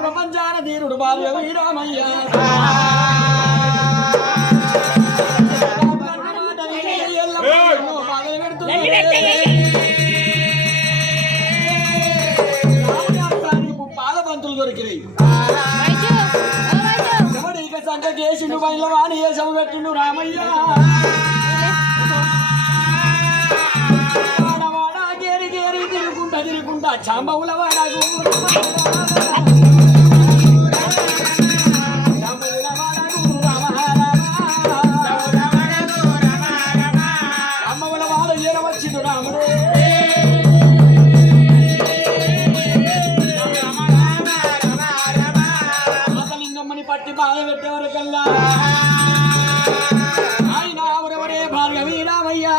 ప్రపంచాన ధీరుడు బాల్య వీరామయ్య పాలబంతులు దొరికినాయి ఇక సంఖ కేసుడు బయలువాణి వేసవు పెట్టిండు రామయ్య వాడా గేరి గేరి తిరుగుకుంటా తిరుగుకుంటా చాంబవుల వాడాగు పట్టి బాధ పెట్టేవరకల్లా ఆయన ఎవరెవరే భార్య వీరామయ్యా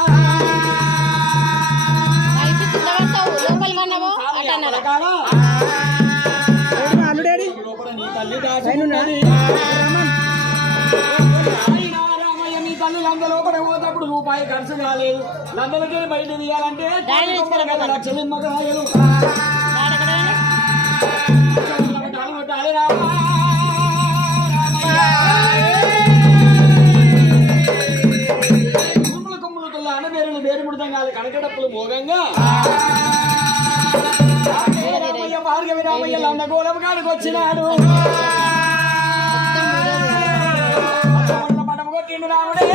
లోపల నీ తల్లి దాచుకున్నది రామయ్య మీ తల్లి లంద లోపల పోతప్పుడు రూపాయి ఖర్చు కాలేదు లందలకే బయట తీయాలంటే లక్షలు మగలేదు కనకడప్పులు మోగంగా రామయ్య భార్గవి రామయ్య లంద గోళంగాడికి వచ్చినాడు పటం కొట్టిండు రాముడే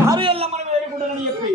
భార్య ఎల్లమ్మని వేడుకుంటానని చెప్పి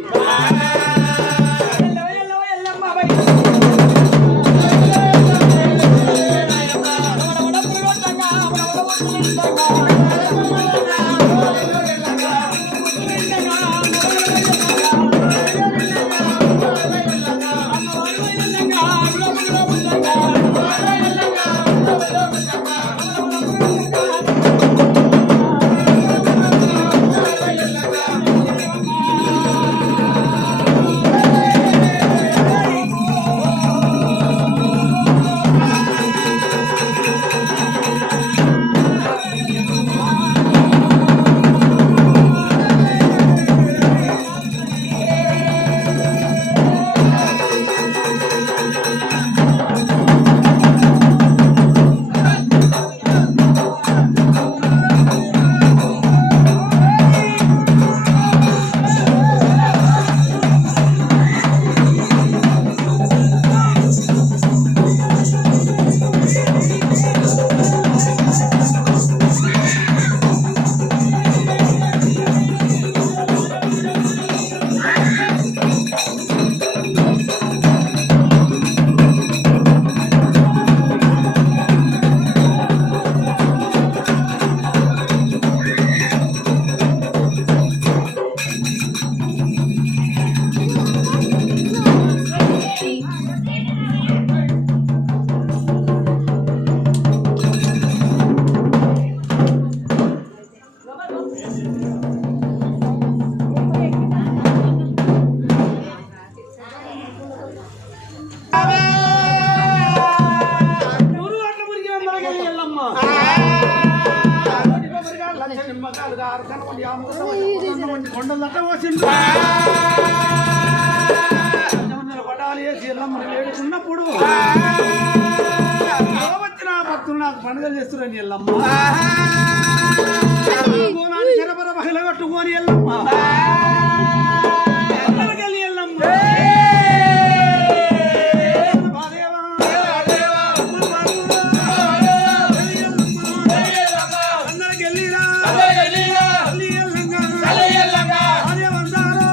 ఉన్నప్పుడు వచ్చిన భక్తులు నాకు పండుగలు చేస్తున్నాను ఎల్లమ్మ చెరపర మహిళ కట్టుకొని ఎల్లమ్మ ఎల్లమ్మ అదే వందారో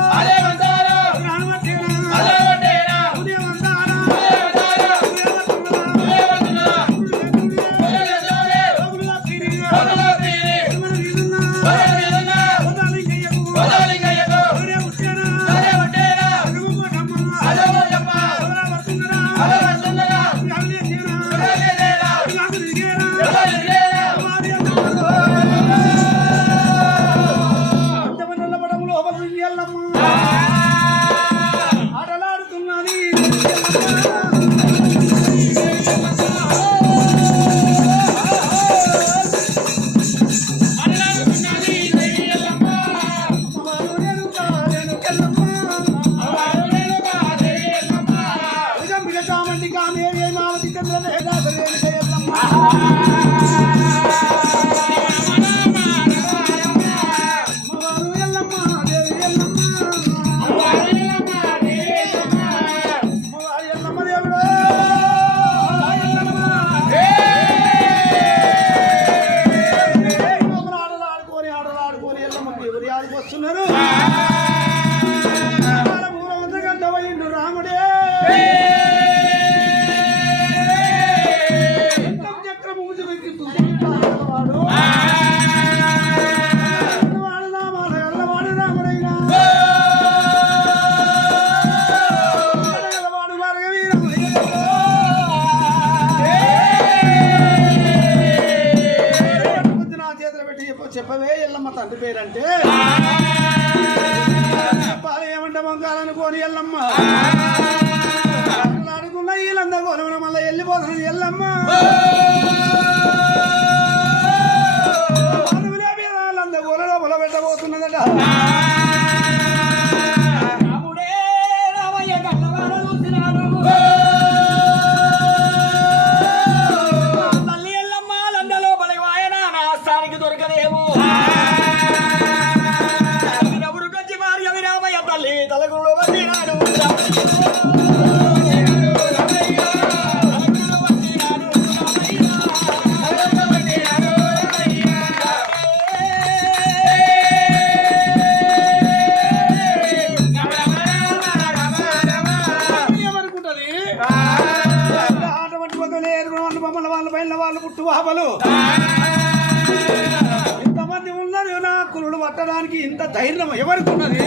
తల్లి కామే మావతి చంద్రమ్మ వస్తున్నారు రాముడే చక్రము వాడు రాముడైనా నా చేతులు పెట్టి చెప్పవే ఎల్లమ్మ తండ్రి పేరంటే చెప్పాలి ఏమంటే మొంగాలనుకోని ఎల్లమ్మ అడుగున్న వీళ్ళందా కొనవన మళ్ళీ వెళ్ళిపోతున్నది ఎల్లమ్మ వాళ్ళందా కొనలో పొల పెట్టబోతున్నదట వాళ్ళు పుట్టు బాబలు ఇంతమంది ఉన్నారు నా కురుడు పట్టడానికి ఇంత ధైర్యం ఎవరికి ఉన్నది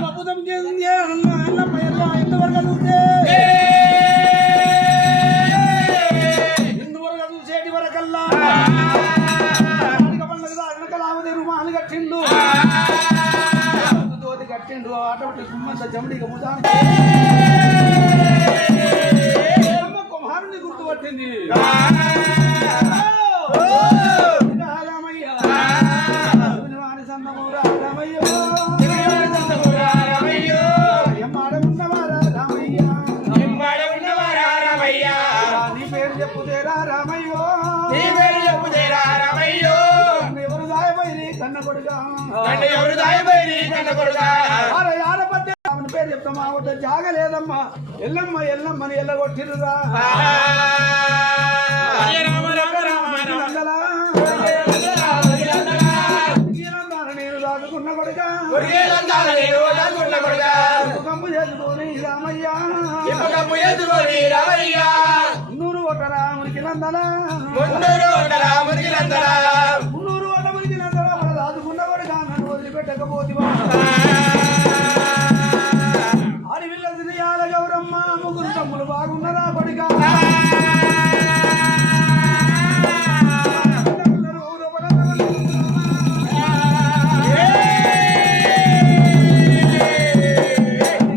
అద్భుతం చేసింది ఇంతవరకు చూసేటి వరకల్లా వెనకలామది రుమాలు కట్టిండు తోటి కట్టిండు అటువంటి గుమ్మంత జమడిగా ముదానికి గుర్తుపట్టింది నీ పేరు చెప్పుదేరా రామయ్యో ఎవరు దాయబోయి కన్న కొడుగా పేరు చెప్తామా ఒకటి జాగలేదమ్మా ఎల్లమ్మ ఎల్లమ్మని ఎల్లగొట్టిరురా నేను దాచుకున్న కొడుగా కంపు చేసుకొని రామయ్య నూరు ఒక రామునికి నందనా మున్నూరు ఒక మునికి నందనా మన దాచుకున్న కొడుగా నన్ను వదిలిపెట్టకపోతివా గౌరమ్మ ముగ్గురు తమ్ములు బాగున్నారా పడిగా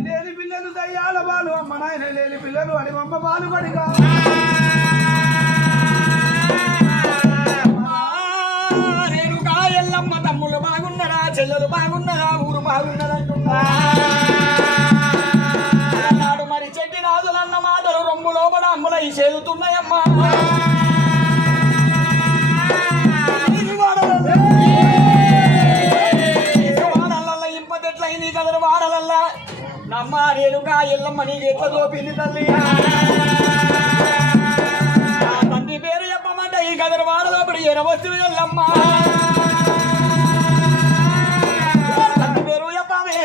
లేని పిల్లలు దయ్యాల బాలు అమ్మ నాయన లేని పిల్లలు అని అమ్మ బాలు పడిగా రేణుకా ఎల్లమ్మ తమ్ముళ్ళు బాగున్నారా చెల్లెలు బాగున్నారా ఊరు బాగున్నారంటున్నా చెట్టినాదులన్న మాటలు రొమ్ము లోపల అమ్ములై చేదుతున్నాయమ్మా వాడలల్లా ఇంపదెట్లయింది కదరు వాడలల్లా నమ్మ రేణుగా ఎల్లమ్మ నీకు ఎట్లా దోపింది తల్లి తండ్రి పేరు చెప్పమంటే ఈ కదరు వాడలోపడి ఎనవస్తు ఎల్లమ్మ తండ్రి పేరు చెప్పమే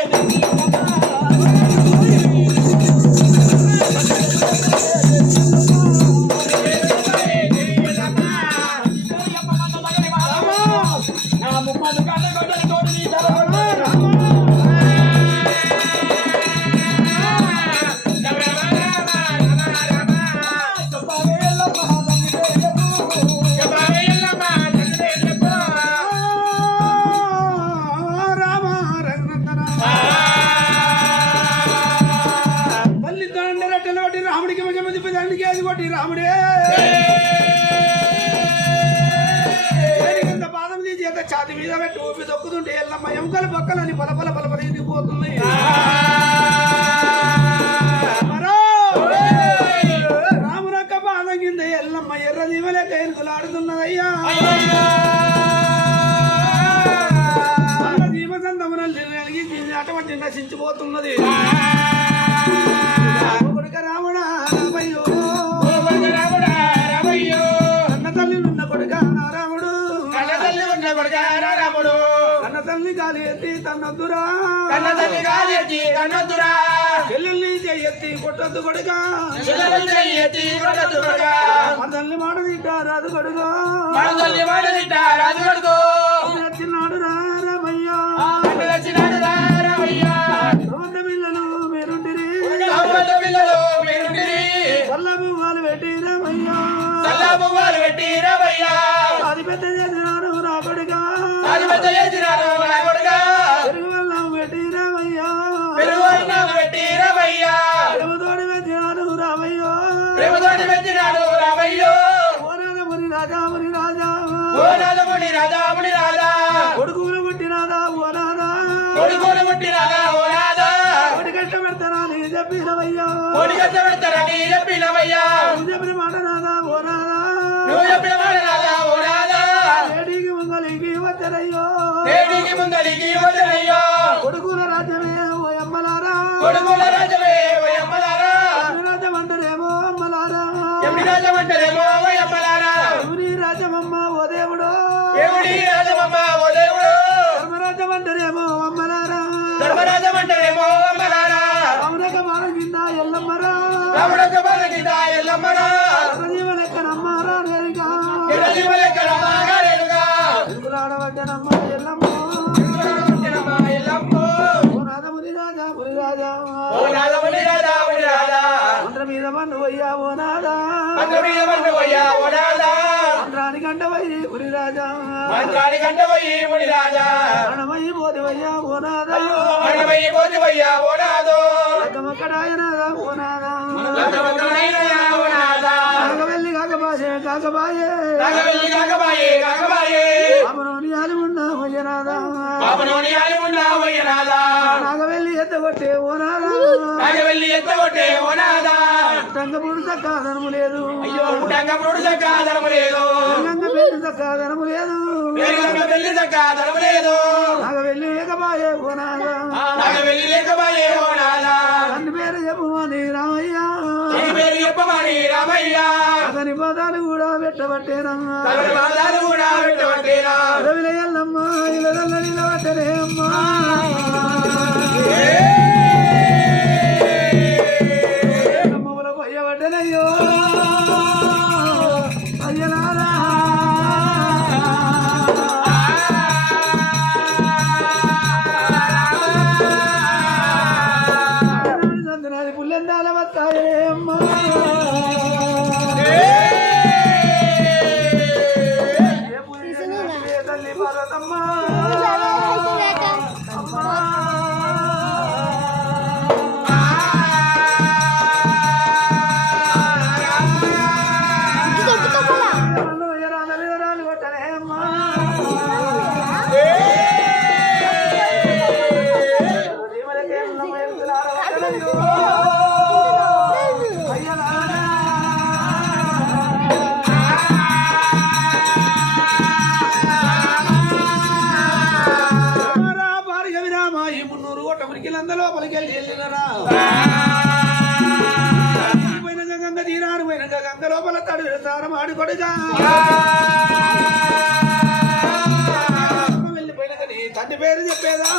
రాముడే పాదం తీసి ఛాతి మీద పెట్టి ఊపి తొక్కుతుంటే ఎల్లమ్మ ఎముకలు పక్కలని పలపల పలపల పోతుంది కన్న తల్లి కాదెత్తి కన్నొద్దురా చెల్లెల్ని చెయ్యెత్తి కొట్టొద్దు కొడుకా చెల్లెల్ని చెయ్యెత్తి కొట్టొద్దు కొడుకా మన తల్లి మాట తింటారాదు కొడుకా మన తల్లి మాట తింటా రాజు కొడుకు వచ్చినాడు రామయ్యా అడ్డు వచ్చినాడు రామయ్యా వంద పిల్లలు మీరుంటిరి పిల్లలు మీరుంటిరి వల్లభు వాళ్ళు పెట్టి రామయ్యా చల్లబొమ్మలు పెట్టి రామయ్యా అది పెద్ద చేసినాడు రా కొడుకా అది పెద్ద చేసినాడు నా కొడుకా పెరుగు వల్లం పెట్టి రామయ్యా పెరుగు అన్నం పెట్టి రామయ్యా ప్రేమతోడి పెట్టినాడు రామయ్యో ప్రేమతోటి పెట్టినాడు రామయ్యో ఓరాదముని రాజా ముని రాజా ఓ రాజముని రాజా ముని రాజా కొడుకులు పుట్టినాదా ఓరాదా కొడుకోడు పుట్టినాదా ఓ రాజా కొడి కష్ట పెడతారా నీ చెప్పినవయ్యా కోడి కట్ట పెడతారని చెప్పినవయ్యా నువ్వు చెప్పిన మాట రాదా ఓరాదా నువ్వు చెప్పిన మాట రాజా ఓ రాజా ఏడికి ముంగలికి వచ్చరయ్యో నేటికి ముందరికి వదలయ్యో కొడుకుల రాజ్యమే ఓ అమ్మలారా కొడుకుల రాజమే వయమ్మలారా రాజ్యం అంటారేమో అమ్మలారా ఎవడి రాజమంటారేమో వయమ్మలారా ఎవరి రాజ్యమమ్మ ఓ దేవుడు ఎవడి రాజమమ్మ ఓ దేవుడు ధర్మరాజ్యం అంటారేమో అమ్మలారా ధర్మరాజమంటారేమో అమ్మలారా అవునక మాన కింద ఎల్లమ్మరా రాముడొక్క బాలకిత ఎల్లమ్మరా జీవ లెక్కనమ్మారా నేరుగా ఎడలివలెక్కడ బాగారేనుగా తిరుగులాడబడ్డనమ్మ ఎల్లమ్మ ఎల్లమ్మో ఓ రాధముని రాజా ముని రాజా ఓ రాజముని రాజా ముని రాజా మంత్ర మీద మన్ను వయ్యా ఓ నాదా మంత్ర మీద మంత్ర పోయా ఓ రాజా మంత్రానికంట వయ్యి ముని రాజా మంత్రాని కంట పోయి ముని రాజా ప్రాణమయ్యి పోతి వయ్యా ఓ నాదా మనమయ్యి పోతి పోయా ఓ నాదో లగ్గమక్కడాయనాదా ఓ నాదా లగ్గమక్కడైనయా ఓ నాదా కాకవెల్లి కాకబాయే కాకబాయే నాగవెల్లి కాకబాయే కాకబాయే పాపనోని ఆలి ఉన్నా వయ్యనాదా పాపనోని ఆలి ఉన్నా వయ్యనాదా నాగవెల్లి ఎత్తగొట్టే ఓ నాదా నాగవెల్లి ఎత్తగొట్టే ఓ నాదా రంగపుడు సక్కాదనము లేదు అయ్యో పుట్టంగపుడు చక్క ధనము లేదు రంగ పెళ్లి సక్కాదనము లేదు వేరుగంగ పెళ్లి చక్క ధనము లేదు నాగవెల్లి ఏకబాయే ఓ నాదా నాగవెల్లి లేకబాయే ఓ నాదా అన్ని పేరు చెప్పు అని రామయ్య నీ పేరు చెప్పమని రామయ్య అతని పదాలు కూడా పెట్టబట్టేనమ్మా తగని బాధాలు కూడా పెట్టబట్టేనా రవిల ఎల్లమ్మ ఇలా నిలబట్టనే అమ్మా అమ్మల పోయబట్టనయ్యో అయ్యనారా సంతనాది పుల్లెందాల వస్తాయే అమ్మా తల్లి భారతమ్మ అమ్మా ఎరాలు కొట్టనే అమ్మా లోపలికి వెళ్ళినరా గంగ తీరారు పోయినాక గంగ లోపల తడు తారం ఆడుకొడుగా వెళ్ళిపోయినాక నీ తండ్రి పేరు చెప్పేదా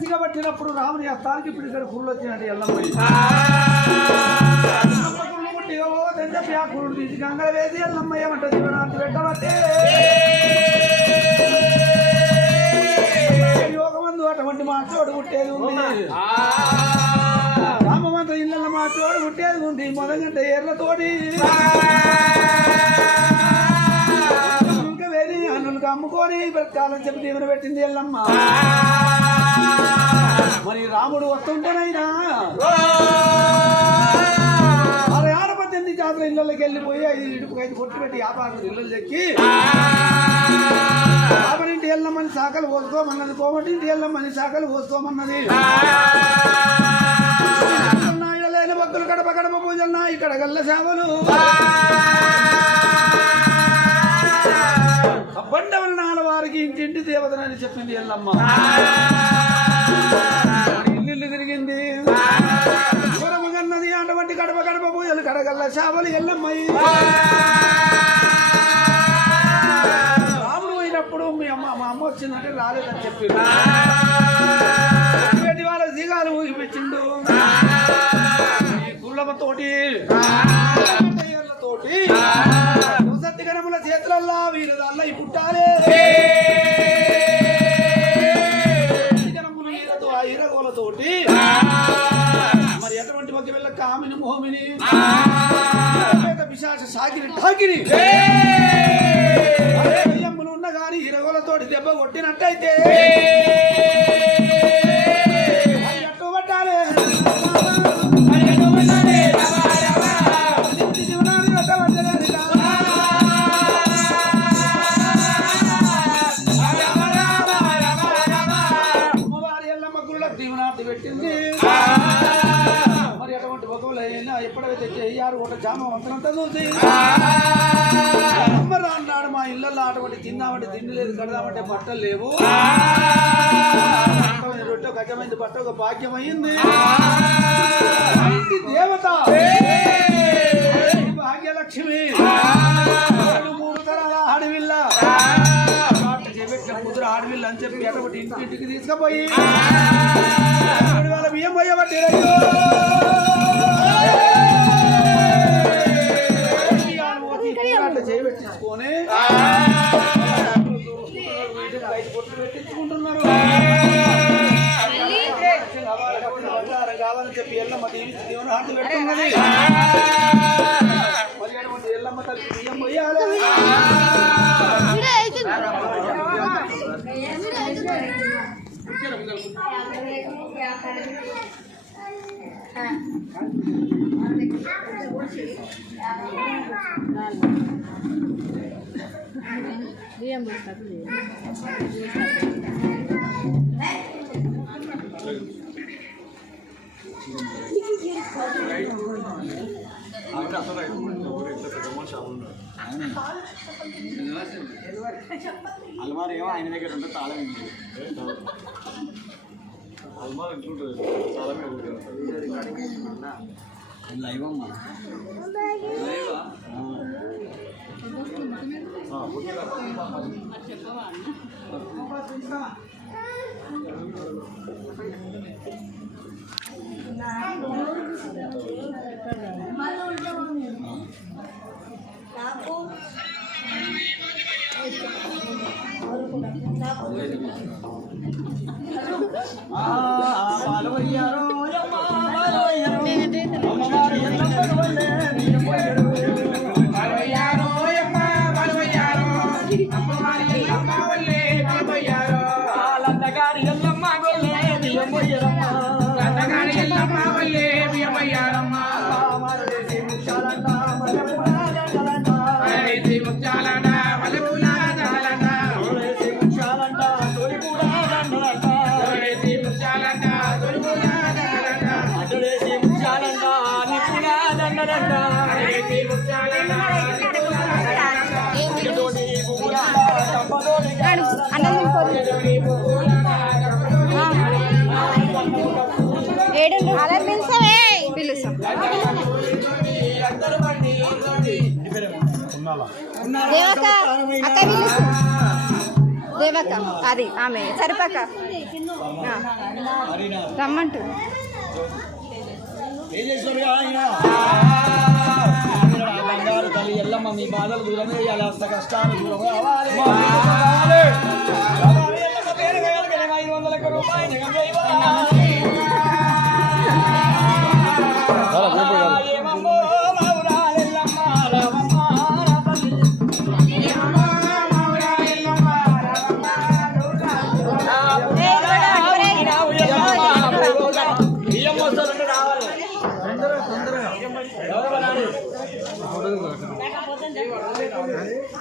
సిగబట్టినప్పుడు రాముని ఆ స్థానికి ఇప్పుడు ఇక్కడ కుళ్ళు వచ్చినట్టు ఎల్లమ్మ చెప్పి ఆ కుళ్ళు తీసి గంగలు వేసి ఎల్లమ్మ ఏమంట జీవనాన్ని పెట్టబట్టే యోగమందు అటువంటి మాటోడు పుట్టేది ఉంది రామమంత్ర ఇళ్ళ మాటోడు పుట్టేది ఉంది మొదలంటే ఏర్లతోటి వేరి అన్నులకు అమ్ముకొని బ్రతకాలని చెప్పి దీవెన పెట్టింది ఎల్లమ్మ మరి రాముడు వస్తుంటేనైనా 18 జాతర ఇళ్ళకి వెళ్ళిపోయి 5 కొట్టు పెట్టి వ్యాపారం ఇళ్ళు చెక్కి కాబరింటి వెళ్ళమని శాఖలు పోసుకోమన్నది కోమటింటి వెళ్ళమని శాఖలు పోసుకోమన్నది లేని భక్తులు కడప కడప పూజన్నా ఇక్కడ గల్ల సేవలు బండవల నాన్న వారికి ఇంటింటి దేవతనని చెప్పింది ఎల్లమ్మ. ఇల్లు తిరిగింది గన్నది అటువంటి గడప గడప పూజలు కడగల్ల చేపలు ఎల్లమ్మయ్యి. రాముడు పోయినప్పుడు మా అమ్మ వచ్చిందంటే రాలేదని చెప్పి వాళ్ళ దిగాలు ఊగిపించిండు. గుళ్ళమ్మతోటి సత్తి గణముల చేతులల్లా వీరు అల్ల ఈ పుట్టాలే గణముల నీళ్ళతో ఆ ఇరగోలతోటి మరి ఎటువంటి మధ్య వెళ్ళ కామిని మోమిని విశాఖ సాగిరి ఠాకిరి అయ్యమ్మలు ఉన్న గాని ఇరగోలతోటి దెబ్బ కొట్టినట్టయితే ఎట్టు పట్టాలే పెట్టింది. మరి అటువంటి ఒకవేళ ఎప్పుడైతే చెయ్యారు ఒక జామ వంతనంతా చూసి అమ్మ అన్నాడు మా ఇళ్ళల్లో అటువంటి తిందామంటే తిండి లేదు, కడదామంటే బట్టలు లేవు, రొట్టె ఒక అగ్గమైంది బట్ట ఒక భాగ్యమైంది. దేవత భాగ్యలక్ష్మి 3 తరాల ఆడవిల్ల చేపెట్టిన ముద్ర ఆడవిల్ల అని చెప్పి ఎటువంటి ఇంటింటికి తీసుకుపోయి వాళ్ళ బియ్యం పోయబట్టి చేయబెట్టించుకొని బయట పొట్లు పెట్టించుకుంటున్నారు. కావాలని చెప్పి ఎల్లమ్మ దేవుని హాటి పెట్టుకున్నది. మరి అటువంటి ఎల్లమ్మ తల్లి బియ్యం పోయాలి. అల్మార్ ఏమో ఆయన దగ్గర ఉంటే తాళం ఏంటి అల్మార్ ఇంట్లుంటుంది తాళమే లైవ్ అమ్మా దేవక్క అది ఆమె సరిపక్క రమ్మంటు బంగారు తల్లి ఎల్లమ్మ మీ బాధలు దూరం చేయాలి, హస్త కష్టాలు దూరం కావాలి. 500 రూపాయలు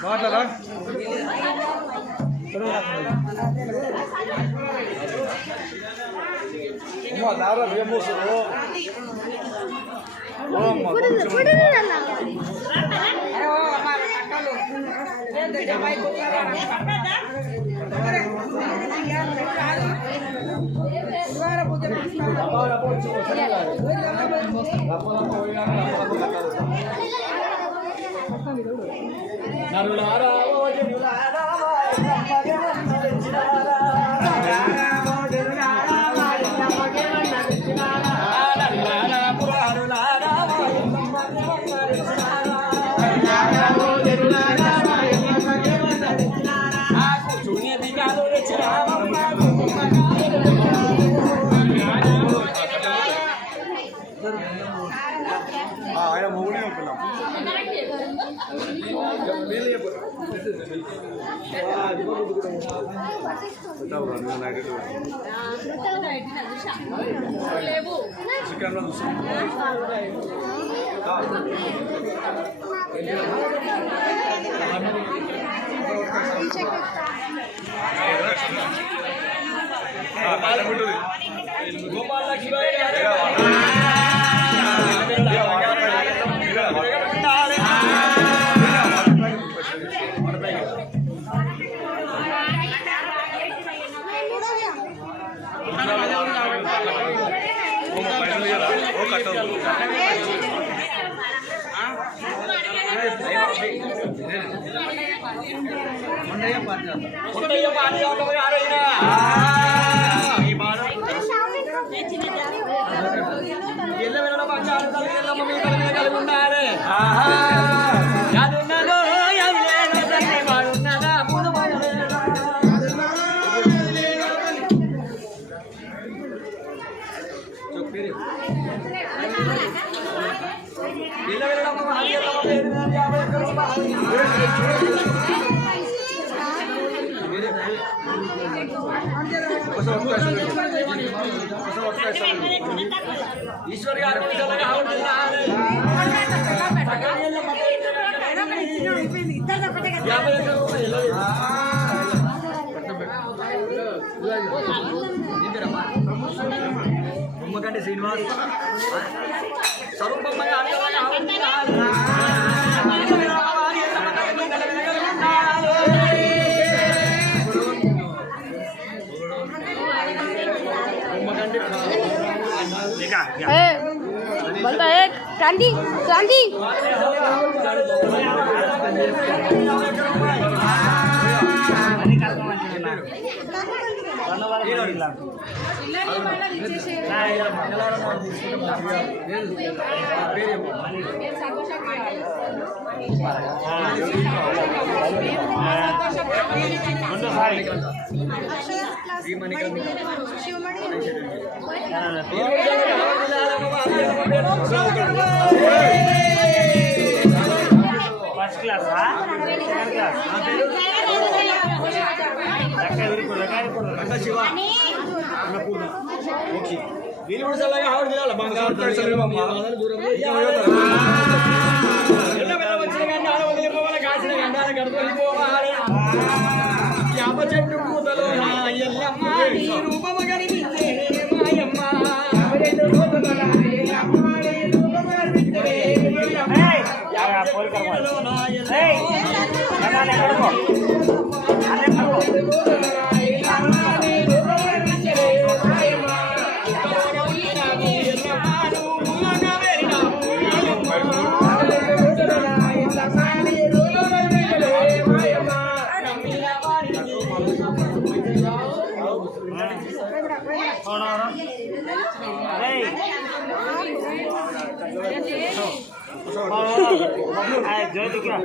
మాట్లాడా దారా బియ్యమోసులు నరులారా ఓ జనులారా మాయమ్మగే వందనచ్చినారా. నరులారా ఓ జనులారా మాయమ్మగే వందనచ్చినారా. నరులారా పురారులారా మాయమ్మగే వందనచ్చినారా. నరులారా ఓ జనులారా మాయమ్మగే వందనచ్చినారా. ఆ కూర్చుని దిగాలు తెచ్చినావమ్మ ఆయన మొగుడే ఉంటున్నాం చికెన్లో చూస్తాం ఈశ్వర్ గారు బొమ్మకంటే శ్రీనివాస్ స్వరూపంగా बोलता है क्रांति क्रांति फर्स्ट क्लास सेकंड क्लास వీళ్ళు కూడా చల్లగా ఆవిడ తినాలి బంగారు దూరంలో వచ్చిన గండాలు వదిలిపోవాలి కాసిన గండాలు గడుపుకోవాలి యాప చెట్టు పూతలో ఎల్లమ్మ నీ రూపమ కనిపించే మాయమ్మ ज्योति क्या